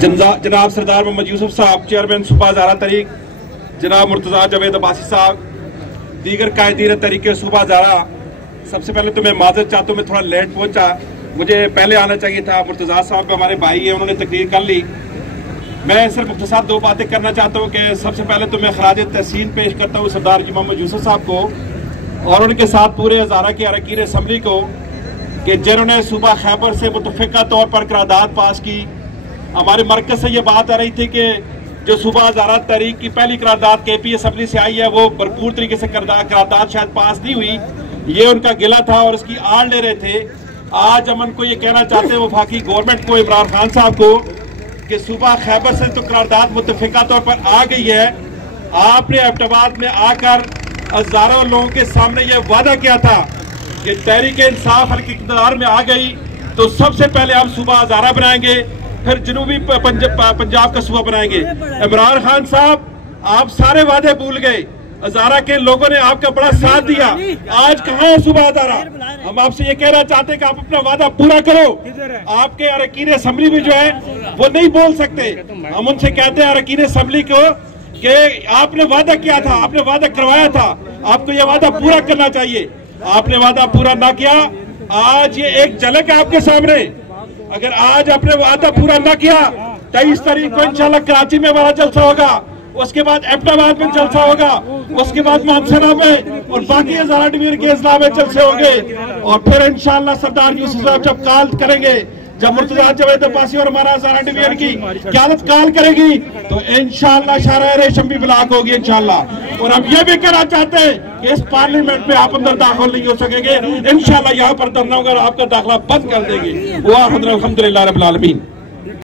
जनाब सरदार मोहम्मद यूसुफ साहब चेयरमैन सूबा हज़ारा तहरीक, जनाब मुर्तज़ा जावेद अब्बासी साहब, दीगर कायदीन तरीके सूबा हज़ारा। सबसे पहले तो मैं माजरत चाहता हूँ, मैं थोड़ा लेट पहुंचा, मुझे पहले आना चाहिए था। मुर्तज़ा साहब हमारे भाई हैं, उन्होंने तकरीर कर ली। मैं सिर्फ मुख्तसर दो बातें करना चाहता हूँ कि सबसे पहले तो मैं खराज तहसीन पेश करता हूँ सरदार जी मोहम्मद यूसुफ साहब को और उनके साथ पूरे हज़ारा के अरकान असम्बली को कि जिन्होंने सूबा खैबर से मुतफ़िक़ा तौर पर करारदाद पास की। हमारे मरकज़ से ये बात आ रही थी कि जो सूबा हज़ारा तहरीक की पहली करारदाद KP असम्बली से आई है वो भरपूर तरीके से करारदाद शायद पास नहीं हुई, ये उनका गिला था और उसकी आड़ ले रहे थे। आज हम उनको ये कहना चाहते हैं वफाकी गवर्नमेंट को, इमरान खान साहब को, कि सूबा खैबर से तो करारदाद मुतफ़िक़ा तौर पर आ गई है। आपने एबटाबाद में आकर हजारों लोगों के सामने ये वादा किया था कि तहरीक इंसाफ इक़्तिदार में आ गई तो सबसे पहले हम सूबा हज़ारा बनाएंगे, फिर जनूबी पंजाब का सूबा बनाएंगे। इमरान खान साहब, आप सारे वादे भूल गए। हज़ारा के लोगों ने आपका बड़ा साथ दिया, आज कहाँ है सूबा हज़ारा? हम आपसे ये कहना चाहते हैं कि आप अपना वादा पूरा करो। आपके अरकान असम्बली भी जो है वो नहीं बोल सकते। हम उनसे कहते हैं अरकान असम्बली को कि आपने वादा किया था, आपने वादा करवाया था, आपको ये वादा पूरा करना चाहिए। आपने वादा पूरा ना किया। आज ये एक झलक है आपके सामने। अगर आज आपने वादा पूरा ना किया, 23 तारीख को इंशाल्लाह कराची में हमारा जलसा होगा, उसके बाद एबटाबाद में जलसा होगा, उसके बाद मानसरा में और बाकी हज़ारा डिवीजन के अजला में जलसे होंगे और फिर इंशाल्लाह सरदार यूसुफ साहब जब काल करेंगे, जब मुर्तज़ा जावेद अब्बासी और हमारा हज़ारा डिवीजन की क़यादत काल करेगी तो इंशाल्लाह शाहराह रेशम भी ब्लॉक होगी इंशाल्लाह। और हम ये भी कहना चाहते हैं कि इस पार्लियामेंट में आप अंदर दाखिल नहीं हो सकेंगे, इंशाल्लाह यहाँ पर धरना होगा और आपका दाखिला बंद कर देंगे। वाह अल्हम्दुलिल्लाह रब्बिल आलमीन।